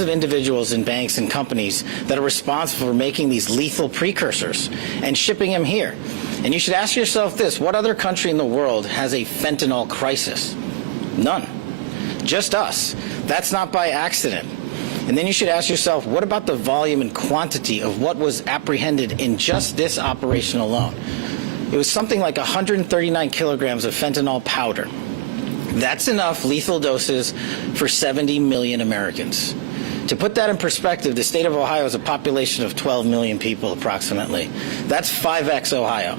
of individuals and banks and companies that are responsible for making these lethal precursors and shipping them here. And you should ask yourself this: what other country in the world has a fentanyl crisis? None. Just us. That's not by accident. And then you should ask yourself, what about the volume and quantity of what was apprehended in just this operation alone? It was something like 139 kilograms of fentanyl powder. That's enough lethal doses for 70 million Americans. To put that in perspective, the state of Ohio has a population of 12 million people approximately. That's 5x Ohio.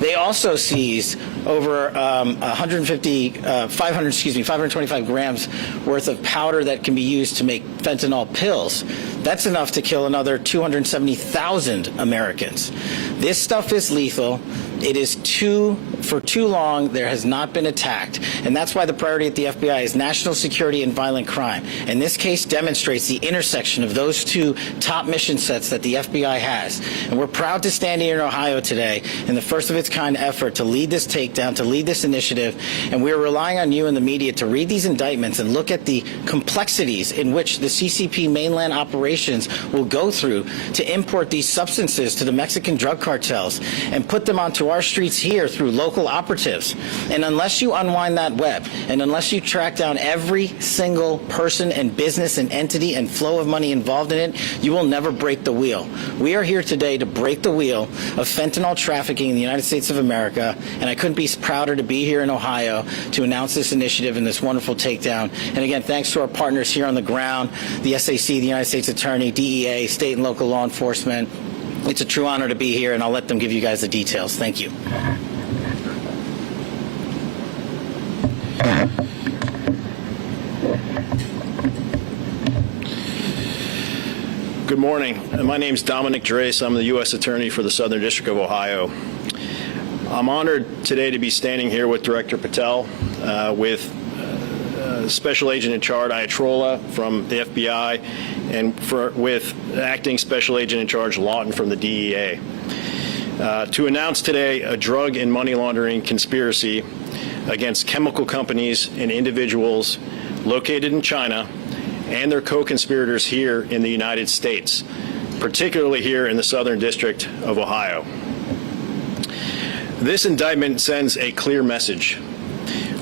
They also seized over 525 grams worth of powder that can be used to make fentanyl pills. That's enough to kill another 270,000 Americans. This stuff is lethal. It is for too long, there has not been attacked. And that's why the priority at the FBI is national security and violent crime. And this case demonstrates the intersection of those two top mission sets that the FBI has. And we're proud to stand here in Ohio today in the first of its kind effort to lead this takedown, to lead this initiative. And we're relying on you and the media to read these indictments and look at the complexities in which the CCP mainland operations will go through to import these substances to the Mexican drug cartels and put them onto our streets here through local operatives. And unless you unwind that web, and unless you track down every single person and business and entity and flow of money involved in it, you will never break the wheel. We are here today to break the wheel of fentanyl trafficking in the United States of America, and I couldn't be prouder to be here in Ohio to announce this initiative and this wonderful takedown. And again, thanks to our partners here on the ground, the SAC, the United States Attorney, DEA, state and local law enforcement. It's a true honor to be here, and I'll let them give you guys the details. Thank you. Good morning. My name is Dominic Drace. I'm the U.S. Attorney for the Southern District of Ohio. I'm honored today to be standing here with Director Patel, with Special Agent in Charge Ayatrola from the FBI, and with Acting Special Agent in Charge Lawton from the DEA, to announce today a drug and money laundering conspiracy against chemical companies and individuals located in China and their co-conspirators here in the United States, particularly here in the Southern District of Ohio. This indictment sends a clear message.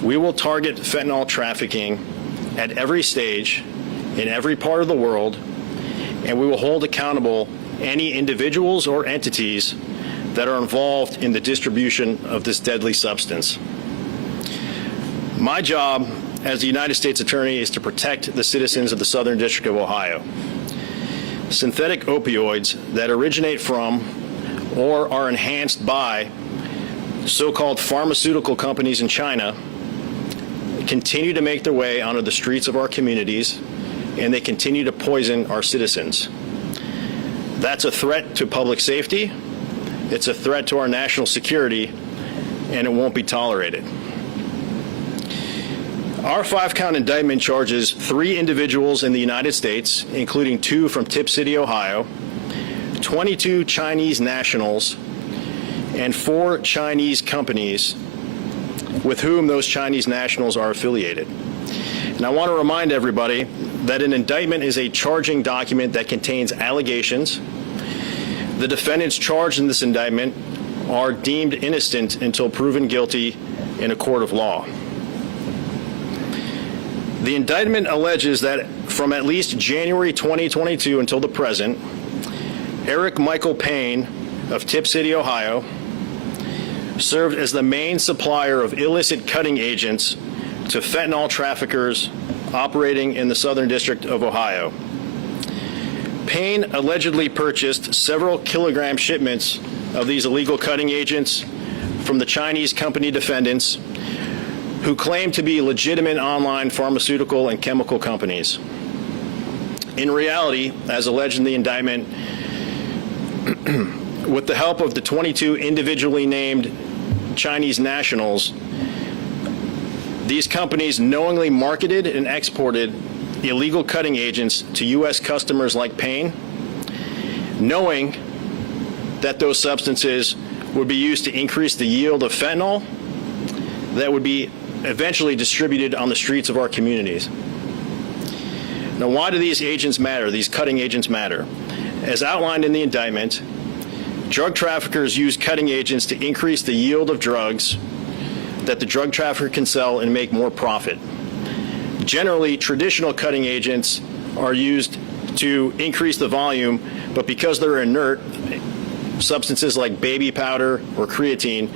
We will target fentanyl trafficking at every stage, in every part of the world, and we will hold accountable any individuals or entities that are involved in the distribution of this deadly substance. My job as the United States Attorney is to protect the citizens of the Southern District of Ohio. Synthetic opioids that originate from or are enhanced by so-called pharmaceutical companies in China continue to make their way onto the streets of our communities, and they continue to poison our citizens. That's a threat to public safety, it's a threat to our national security, and it won't be tolerated. Our 5-count indictment charges 3 individuals in the United States, including 2 from Tip City, Ohio, 22 Chinese nationals, and 4 Chinese companies with whom those Chinese nationals are affiliated. And I want to remind everybody that an indictment is a charging document that contains allegations. The defendants charged in this indictment are deemed innocent until proven guilty in a court of law. The indictment alleges that from at least January 2022 until the present, Eric Michael Payne of Tip City, Ohio, served as the main supplier of illicit cutting agents to fentanyl traffickers operating in the Southern District of Ohio. Payne allegedly purchased several kilogram shipments of these illegal cutting agents from the Chinese company defendants, who claim to be legitimate online pharmaceutical and chemical companies. In reality, as alleged in the indictment, with the help of the 22 individually named Chinese nationals, these companies knowingly marketed and exported illegal cutting agents to U.S. customers like Payne, knowing that those substances would be used to increase the yield of fentanyl that would be eventually distributed on the streets of our communities. Now, why do these agents matter, these cutting agents matter? As outlined in the indictment, drug traffickers use cutting agents to increase the yield of drugs that the drug trafficker can sell and make more profit. Generally, traditional cutting agents are used to increase the volume, but because they're inert, substances like baby powder or creatine,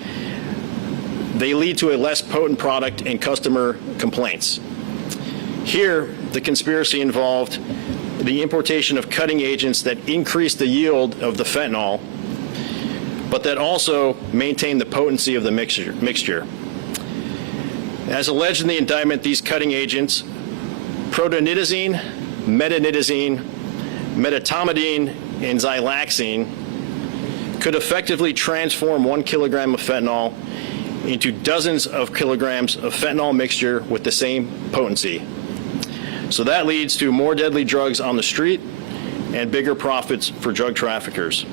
they lead to a less potent product and customer complaints. Here, the conspiracy involved the importation of cutting agents that increase the yield of the fentanyl, but that also maintain the potency of the mixture. As alleged in the indictment, these cutting agents, protonidazine, metanidazine, medetomidine, and xylaxine, could effectively transform 1 kilogram of fentanyl into dozens of kilograms of fentanyl mixture with the same potency. So that leads to more deadly drugs on the street and bigger profits for drug traffickers.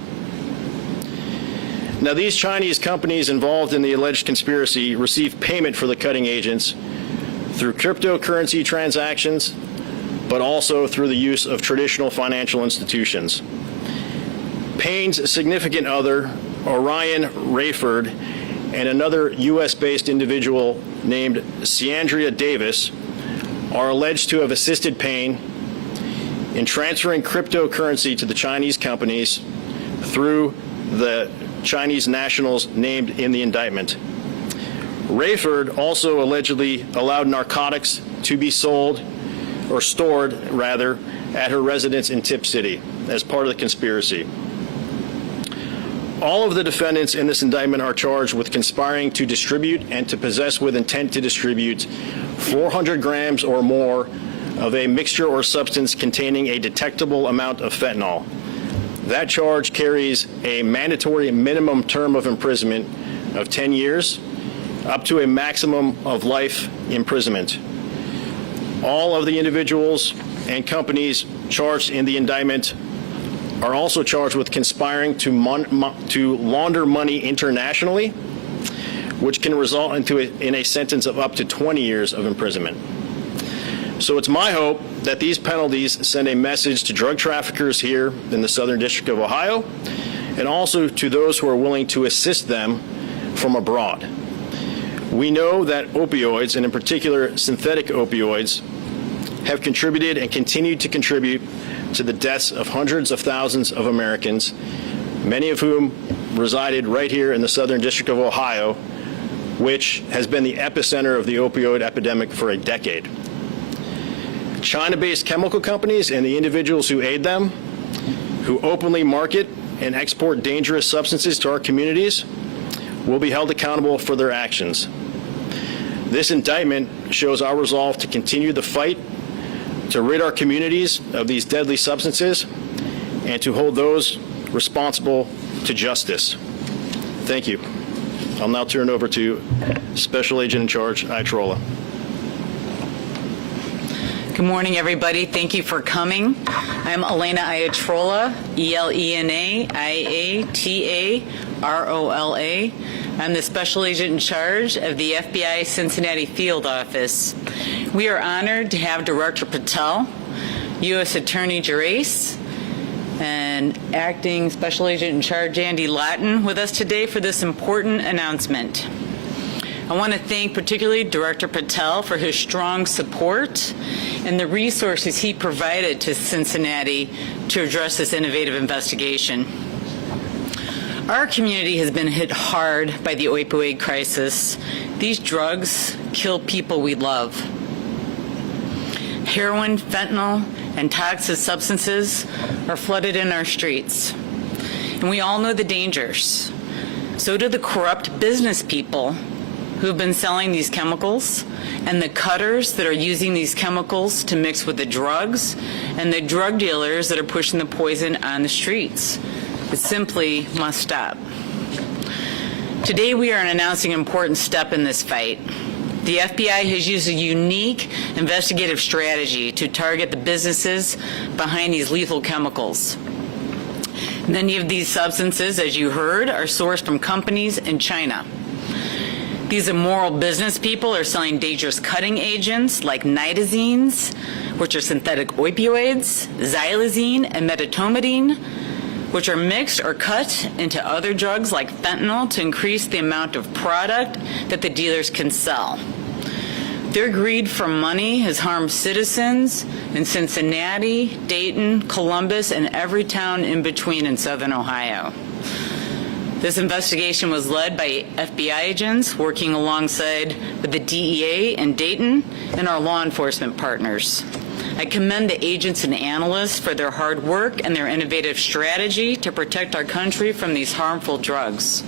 Now, these Chinese companies involved in the alleged conspiracy receive payment for the cutting agents through cryptocurrency transactions, but also through the use of traditional financial institutions. Payne's significant other, Orion Rayford, and another U.S.-based individual named Ciandria Davis are alleged to have assisted Payne in transferring cryptocurrency to the Chinese companies through the Chinese nationals named in the indictment. Rayford also allegedly allowed narcotics to be sold, or stored rather, at her residence in Tip City as part of the conspiracy. All of the defendants in this indictment are charged with conspiring to distribute and to possess with intent to distribute 400 grams or more of a mixture or substance containing a detectable amount of fentanyl. That charge carries a mandatory minimum term of imprisonment of 10 years, up to a maximum of life imprisonment. All of the individuals and companies charged in the indictment are also charged with conspiring to launder money internationally, which can result in a sentence of up to 20 years of imprisonment. So it's my hope that these penalties send a message to drug traffickers here in the Southern District of Ohio, and also to those who are willing to assist them from abroad. We know that opioids, and in particular synthetic opioids, have contributed and continue to contribute to the deaths of hundreds of thousands of Americans, many of whom resided right here in the Southern District of Ohio, which has been the epicenter of the opioid epidemic for a decade. China-based chemical companies and the individuals who aid them, who openly market and export dangerous substances to our communities, will be held accountable for their actions. This indictment shows our resolve to continue the fight to rid our communities of these deadly substances and to hold those responsible to justice. Thank you. I'll now turn it over to Special Agent in Charge, Iatrola. Good morning, everybody. Thank you for coming. I'm Elena Iatrola, ELENA-IATAROLA. I'm the Special Agent in Charge of the FBI Cincinnati Field Office. We are honored to have Director Patel, U.S. Attorney Gerace, and Acting Special Agent in Charge Andy Lawton with us today for this important announcement. I want to thank particularly Director Patel for his strong support and the resources he provided to Cincinnati to address this innovative investigation. Our community has been hit hard by the opioid crisis. These drugs kill people we love. Heroin, fentanyl, and toxic substances are flooded in our streets. And we all know the dangers. So do the corrupt business people who have been selling these chemicals, and the cutters that are using these chemicals to mix with the drugs, and the drug dealers that are pushing the poison on the streets. It simply must stop. Today we are announcing an important step in this fight. The FBI has used a unique investigative strategy to target the businesses behind these lethal chemicals. Many of these substances, as you heard, are sourced from companies in China. These immoral business people are selling dangerous cutting agents like nitazines, which are synthetic opioids, xylazine, and medetomidine, which are mixed or cut into other drugs like fentanyl to increase the amount of product that the dealers can sell. Their greed for money has harmed citizens in Cincinnati, Dayton, Columbus, and every town in between in southern Ohio. This investigation was led by FBI agents working alongside with the DEA in Dayton and our law enforcement partners. I commend the agents and analysts for their hard work and their innovative strategy to protect our country from these harmful drugs.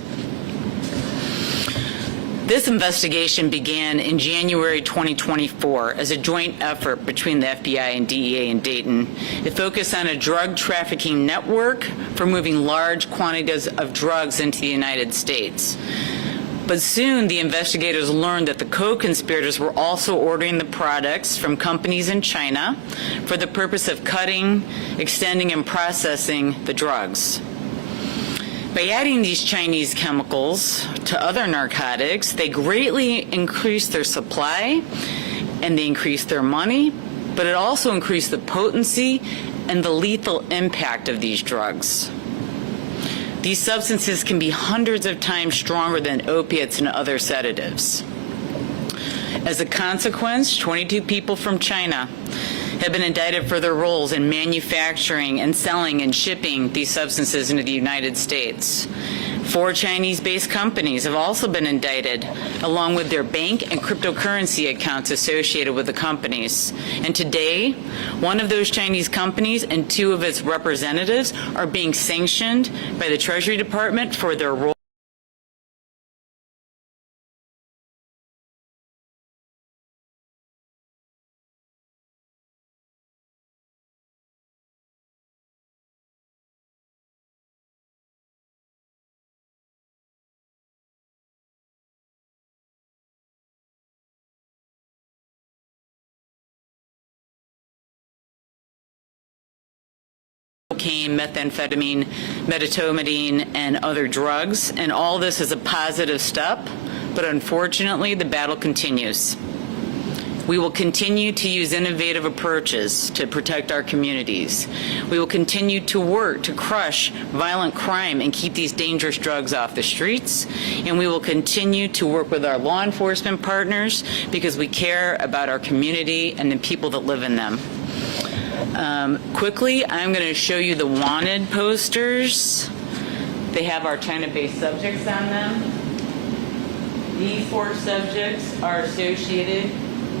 This investigation began in January 2024 as a joint effort between the FBI and DEA in Dayton. It focused on a drug trafficking network for moving large quantities of drugs into the United States. But soon the investigators learned that the co-conspirators were also ordering the products from companies in China for the purpose of cutting, extending, and processing the drugs. By adding these Chinese chemicals to other narcotics, they greatly increased their supply and they increased their money, but it also increased the potency and the lethal impact of these drugs. These substances can be hundreds of times stronger than opiates and other sedatives. As a consequence, 22 people from China have been indicted for their roles in manufacturing and selling and shipping these substances into the United States. 4 Chinese-based companies have also been indicted, along with their bank and cryptocurrency accounts associated with the companies. And today, one of those Chinese companies and 2 of its representatives are being sanctioned by the Treasury Department for their role cocaine, methamphetamine, medetomidine, and other drugs. And all this is a positive step, but unfortunately, the battle continues. We will continue to use innovative approaches to protect our communities. We will continue to work to crush violent crime and keep these dangerous drugs off the streets. And we will continue to work with our law enforcement partners because we care about our community and the people that live in them. Quickly, I'm going to show you the wanted posters. They have our China-based subjects on them. These 4 subjects are associated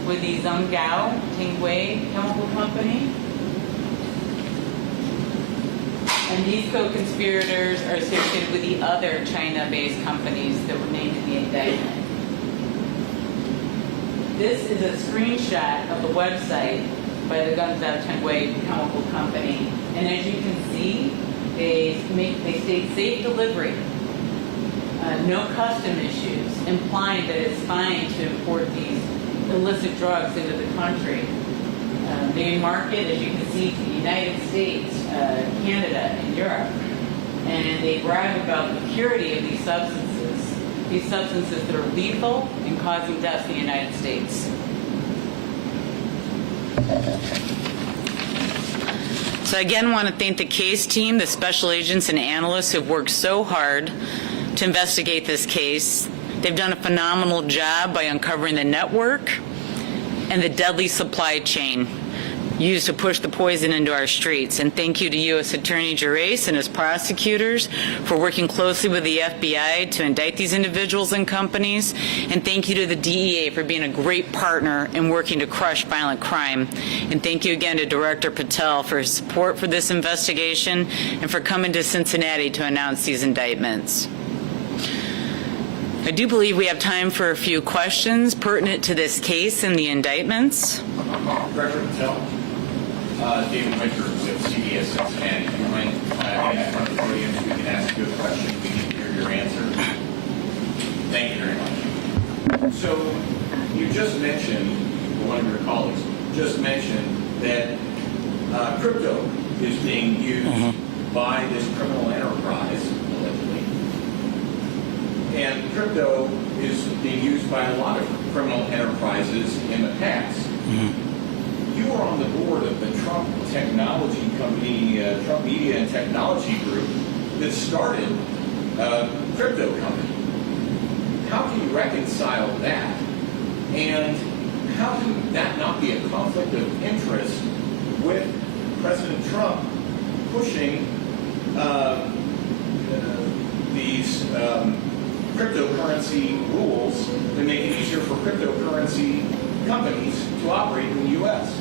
with the Zhengao Tingwei Chemical Company. And these co-conspirators are associated with the other China-based companies that were named in the indictment. This is a screenshot of the website by the Zhengao Tingwei Chemical Company. And as you can see, they state safe delivery, no custom issues, implying that it's fine to import these illicit drugs into the country. They market, as you can see, to the United States, Canada, and Europe. And they brag about the purity of these substances that are lethal and causing deaths in the United States. So again, I want to thank the case team, the special agents and analysts who have worked so hard to investigate this case. They've done a phenomenal job by uncovering the network and the deadly supply chain used to push the poison into our streets. And thank you to U.S. Attorney Gerace and his prosecutors for working closely with the FBI to indict these individuals and companies. And thank you to the DEA for being a great partner in working to crush violent crime. And thank you again to Director Patel for his support for this investigation and for coming to Cincinnati to announce these indictments. I do believe we have time for a few questions pertinent to this case and the indictments. Director Patel, David Winter with CBS Cincinnati. If you mind getting in front of the podium so we can ask you a question, we need to hear your answer. Thank you very much. So you just mentioned, or one of your colleagues just mentioned that crypto is being used by this criminal enterprise, allegedly. And crypto is being used by a lot of criminal enterprises in the past. you were on the board of the Trump technology company, Trump Media and Technology Group, that started a crypto company. How can you reconcile that? And how can that not be a conflict of interest with President Trump pushing these cryptocurrency rules to make it easier for cryptocurrency companies to operate in the U.S.?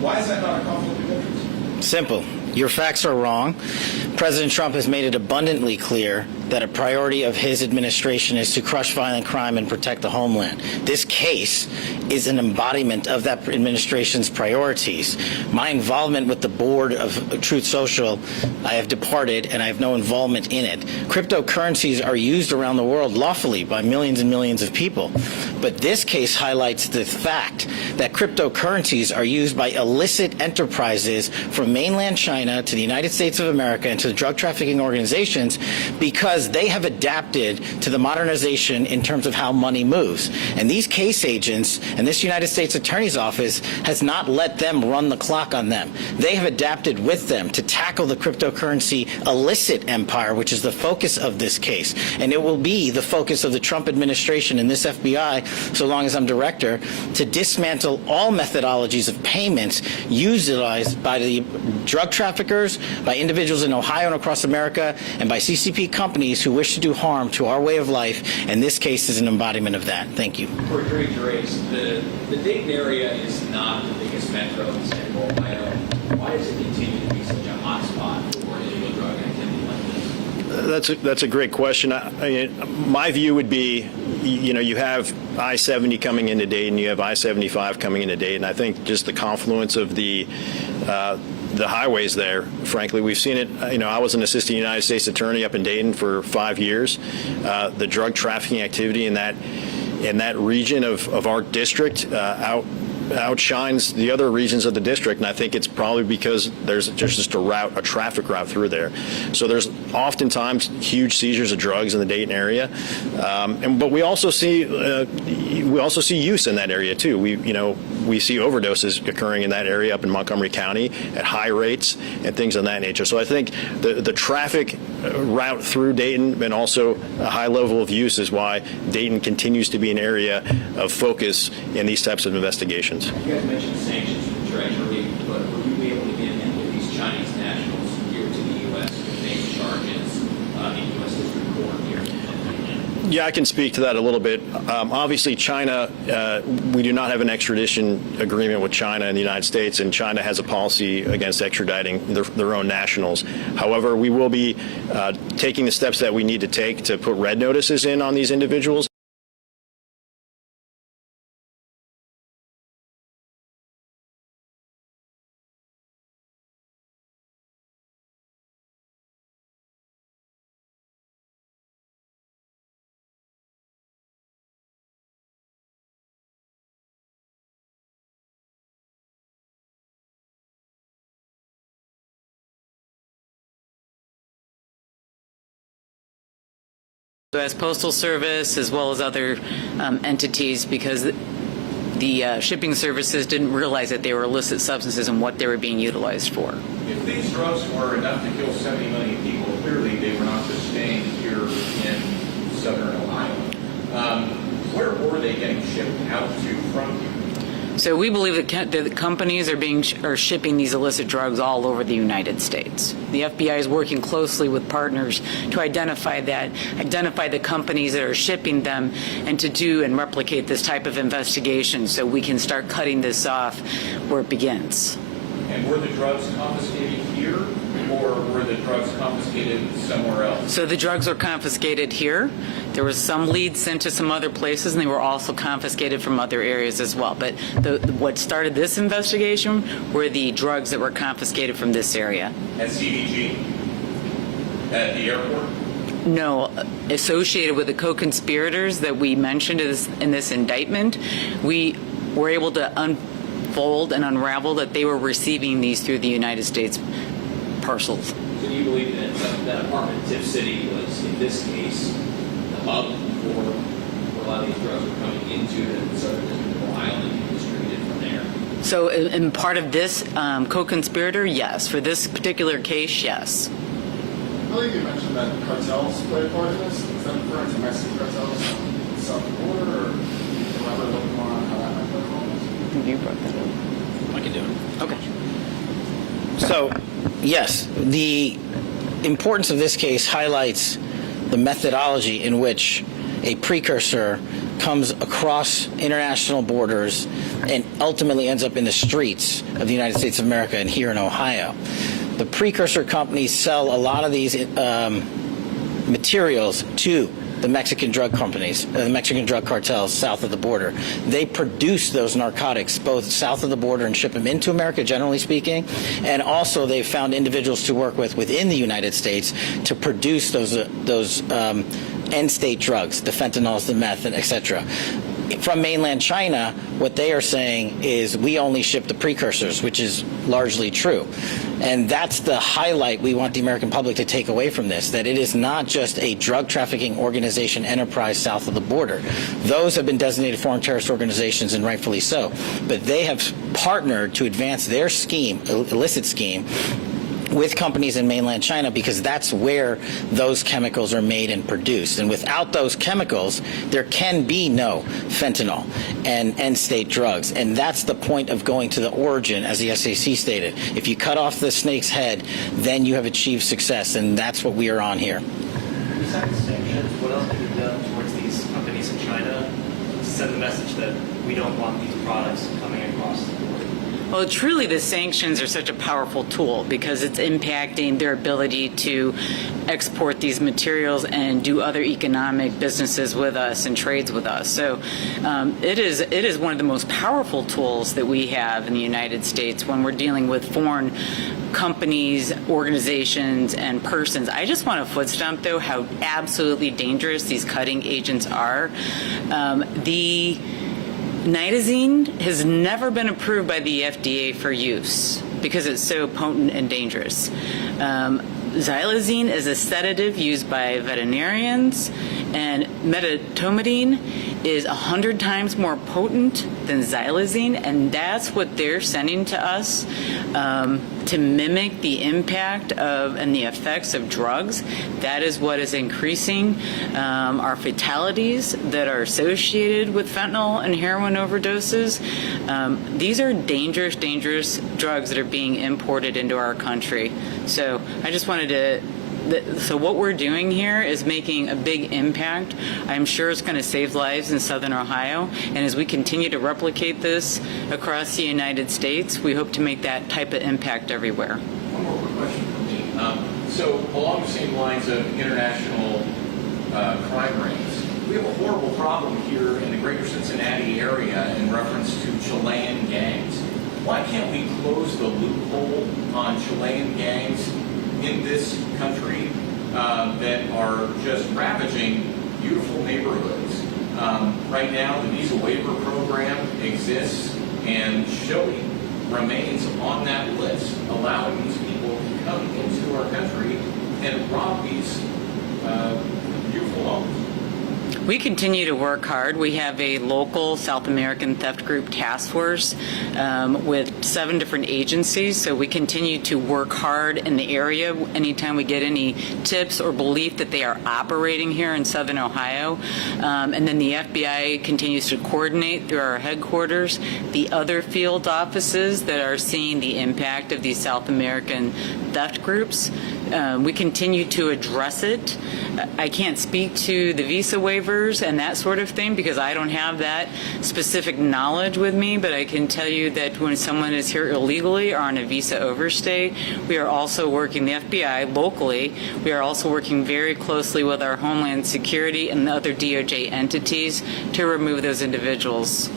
Why is that not a conflict of interest? Simple. Your facts are wrong. President Trump has made it abundantly clear that a priority of his administration is to crush violent crime and protect the homeland. This case is an embodiment of that administration's priorities. My involvement with the board of Truth Social, I have departed and I have no involvement in it. Cryptocurrencies are used around the world lawfully by millions and millions of people. But this case highlights the fact that cryptocurrencies are used by illicit enterprises from mainland China to the United States of America and to the drug trafficking organizations because they have adapted to the modernization in terms of how money moves. And these case agents and this United States Attorney's Office has not let them run the clock on them. They have adapted with them to tackle the cryptocurrency illicit empire, which is the focus of this case. And it will be the focus of the Trump administration and this FBI, so long as I'm director, to dismantle all methodologies of payments utilized by the drug traffickers, by individuals in Ohio and across America, and by CCP companies who wish to do harm to our way of life, and this case is an embodiment of that. Thank you. For Director Kash, the Dayton area is not the biggest metro in the state of Ohio. Why does it continue to be such a hot spot for illegal drug activity like this? That's a great question. My view would be, you have I-70 coming into Dayton, you have I-75 coming into Dayton. I think just the confluence of the highways there, frankly, we've seen it. I was an assistant United States attorney up in Dayton for 5 years. The drug trafficking activity in that region of our district outshines the other regions of the district, and I think it's probably because there's just a traffic route through there. So there's oftentimes huge seizures of drugs in the Dayton area, but we also see use in that area too. We see overdoses occurring in that area up in Montgomery County at high rates and things of that nature. So I think the traffic route through Dayton and also a high level of use is why Dayton continues to be an area of focus in these types of investigations. You guys mentioned sanctions from the Treasury, but will you be able to get any of these Chinese nationals here to the U.S. to face charges in U.S. District Court here? Yeah, I can speak to that a little bit. Obviously, China, we do not have an extradition agreement with China and the United States, and China has a policy against extraditing their own nationals. However, we will be taking the steps that we need to take to put red notices in on these individuals. As Postal Service, as well as other entities, because the shipping services didn't realize that they were illicit substances and what they were being utilized for. If these drugs were enough to kill 70 million people, clearly they were not just staying here in southern Ohio. Where were they getting shipped out to from here? So we believe that the companies are shipping these illicit drugs all over the United States. The FBI is working closely with partners to identify the companies that are shipping them, and to do and replicate this type of investigation so we can start cutting this off where it begins. And were the drugs confiscated here, or were the drugs confiscated somewhere else? So the drugs were confiscated here. There was some leads sent to some other places, and they were also confiscated from other areas as well. But what started this investigation were the drugs that were confiscated from this area. At CBG? At the airport? No, associated with the co-conspirators that we mentioned in this indictment, we were able to unfold and unravel that they were receiving these through the United States parcels. So do you believe that apartment Tiff City was, in this case, the hub for a lot of these drugs were coming into the southern district of Ohio and being distributed from there? So in part of this co-conspirator, yes. For this particular case, yes. I believe you mentioned that cartels play a part in this. Is that referring to Mexican cartels south of the border, or elaborate a little more on how that might play a role in this? You brought that up. I can do it. Okay. So, yes, the importance of this case highlights the methodology in which a precursor comes across international borders and ultimately ends up in the streets of the United States of America and here in Ohio. The precursor companies sell a lot of these materials to the Mexican drug companies, the Mexican drug cartels south of the border. They produce those narcotics both south of the border and ship them into America, generally speaking, and also they've found individuals to work with within the United States to produce those end-state drugs, the fentanyls, the meth, and et cetera. From mainland China, what they are saying is we only ship the precursors, which is largely true. And that's the highlight we want the American public to take away from this, that it is not just a drug trafficking organization enterprise south of the border. Those have been designated foreign terrorist organizations, and rightfully so. But they have partnered to advance their scheme, illicit scheme, with companies in mainland China, because that's where those chemicals are made and produced. And without those chemicals, there can be no fentanyl and end-state drugs. And that's the point of going to the origin, as the SAC stated. If you cut off the snake's head, then you have achieved success, and that's what we are on here. Besides sanctions, what else have you done towards these companies in China to send the message that we don't want these products coming across the border? Well, truly, the sanctions are such a powerful tool because it's impacting their ability to export these materials and do other economic businesses with us and trades with us. So it is one of the most powerful tools that we have in the United States when we're dealing with foreign companies, organizations, and persons. I just want to foot stomp, though, how absolutely dangerous these cutting agents are. The nitazene has never been approved by the FDA for use because it's so potent and dangerous. Xylazine is a sedative used by veterinarians, and medetomidine is 100 times more potent than xylazine, and that's what they're sending to us to mimic the impact of and the effects of drugs. That is what is increasing our fatalities that are associated with fentanyl and heroin overdoses. These are dangerous, dangerous drugs that are being imported into our country. So I just wanted to so what we're doing here is making a big impact. I'm sure it's going to save lives in Southern Ohio. And as we continue to replicate this across the United States, we hope to make that type of impact everywhere. One more quick question for me. So along the same lines of international crime rings, we have a horrible problem here in the greater Cincinnati area in reference to Chilean gangs. Why can't we close the loophole on Chilean gangs in this country that are just ravaging beautiful neighborhoods? Right now, the visa waiver program exists, and Chile remains on that list, allowing these people to come into our country and rob these beautiful homes. We continue to work hard. We have a local South American theft group task force with 7 different agencies. So we continue to work hard in the area anytime we get any tips or belief that they are operating here in Southern Ohio. And then the FBI continues to coordinate through our headquarters the other field offices that are seeing the impact of these South American theft groups. We continue to address it. I can't speak to the visa waivers and that sort of thing because I don't have that specific knowledge with me, but I can tell you that when someone is here illegally or on a visa overstay, we are also working, the FBI locally, we are also working very closely with our Homeland Security and the other DOJ entities to remove those individuals.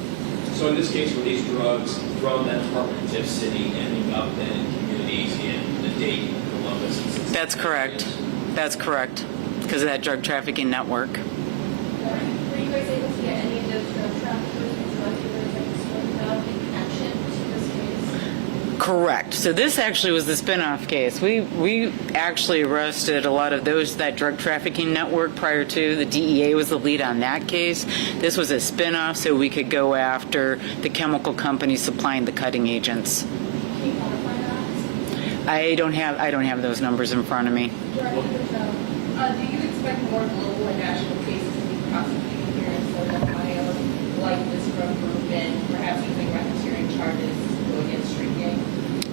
So in this case, were these drugs from that department in Tiff City ending up then in communities in the Dayton, Columbus, and Cincinnati? That's correct. That's correct, because of that drug trafficking network. Were you guys able to get any of those drug traffickers and drug dealers that you spoke about in connection to this case? Correct. So this actually was the spin-off case. We actually arrested a lot of that drug trafficking network prior to. The DEA was the lead on that case. This was a spin-off so we could go after the chemical companies supplying the cutting agents. Can you quantify that? I don't have those numbers in front of me. Director Kash, do you expect more global and national cases to be prosecuted here in Southern Ohio, like this drug group, and perhaps using racketeering charges to go against street gangs?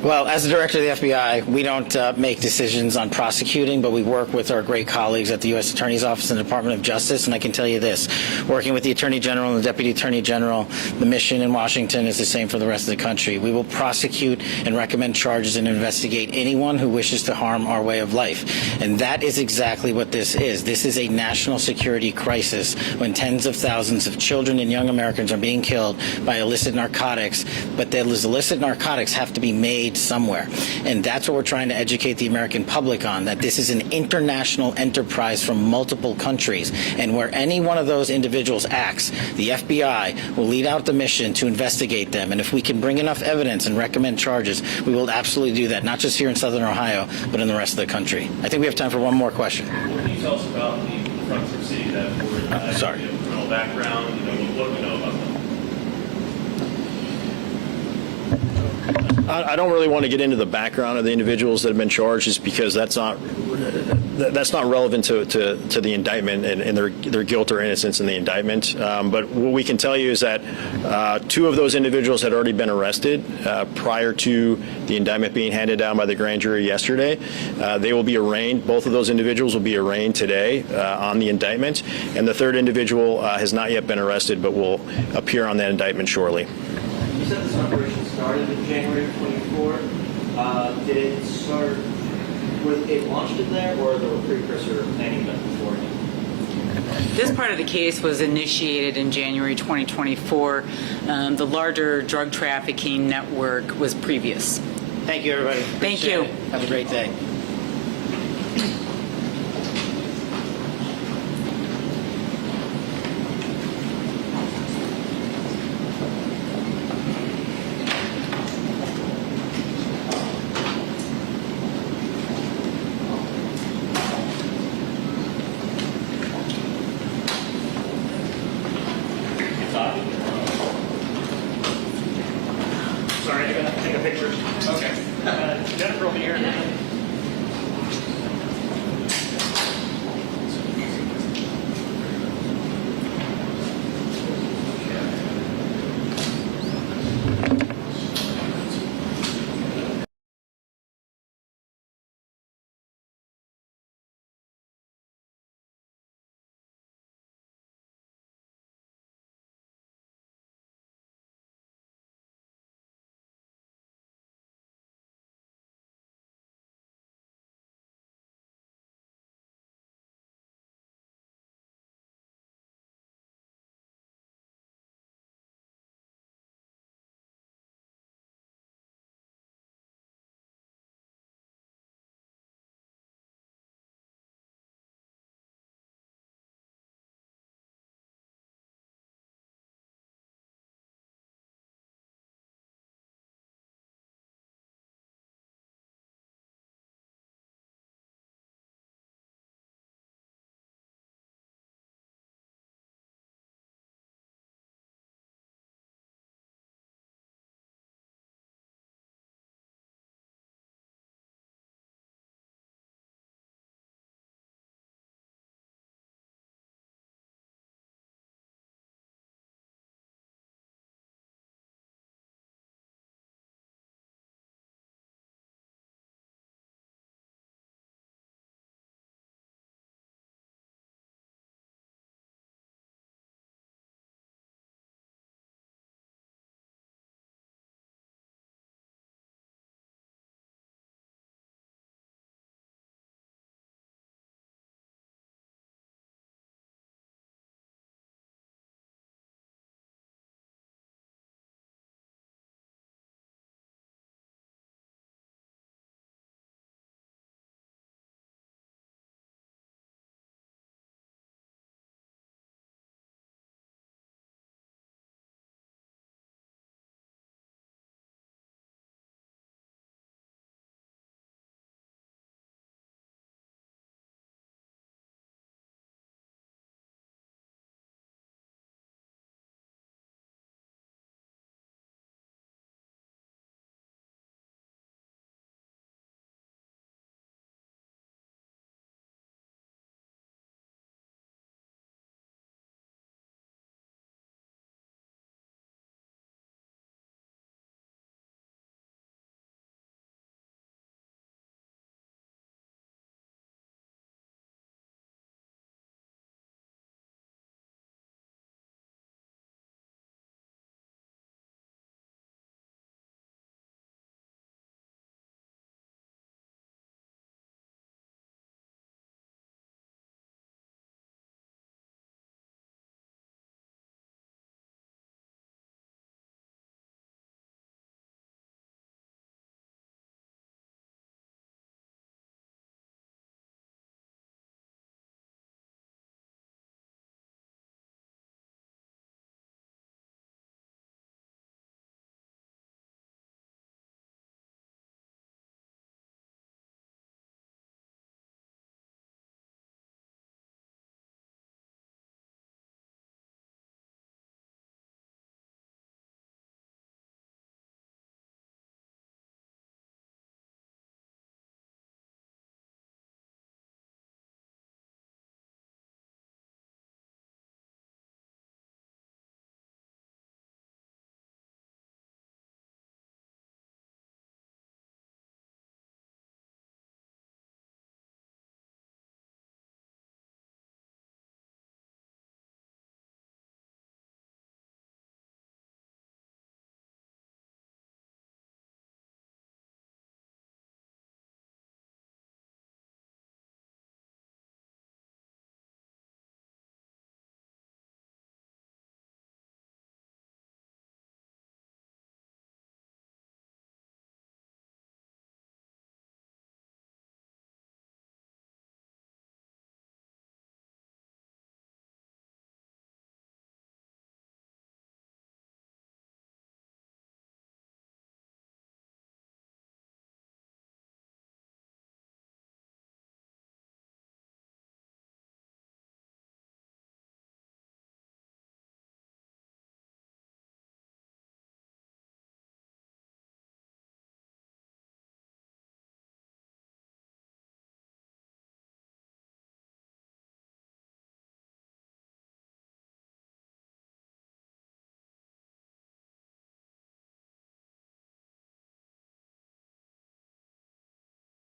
Well, as the director of the FBI, we don't make decisions on prosecuting, but we work with our great colleagues at the U.S. Attorney's Office and the Department of Justice. And I can tell you this, working with the Attorney General and the Deputy Attorney General, the mission in Washington is the same for the rest of the country. We will prosecute and recommend charges and investigate anyone who wishes to harm our way of life. And that is exactly what this is. This is a national security crisis when tens of thousands of children and young Americans are being killed by illicit narcotics, but those illicit narcotics have to be made somewhere. And that's what we're trying to educate the American public on, that this is an international enterprise from multiple countries. And where any one of those individuals acts, the FBI will lead out the mission to investigate them. And if we can bring enough evidence and recommend charges, we will absolutely do that, not just here in Southern Ohio, but in the rest of the country. I think we have time for one more question. What can you tell us about the Frankfurt City that were Sorry. criminal background? What do we know about them? I don't really want to get into the background of the individuals that have been charged, just because that's not relevant to the indictment and their guilt or innocence in the indictment. But what we can tell you is that two of those individuals had already been arrested prior to the indictment being handed down by the grand jury yesterday. They will be arraigned. Both of those individuals will be arraigned today on the indictment, and the third individual has not yet been arrested, but will appear on that indictment shortly. You said this operation started in January of 24. Did it start, was it launched in there, or there were precursor planning done beforehand? This part of the case was initiated in January 2024. The larger drug trafficking network was previous. Thank you, everybody. Thank Appreciate you. it. Have a great day.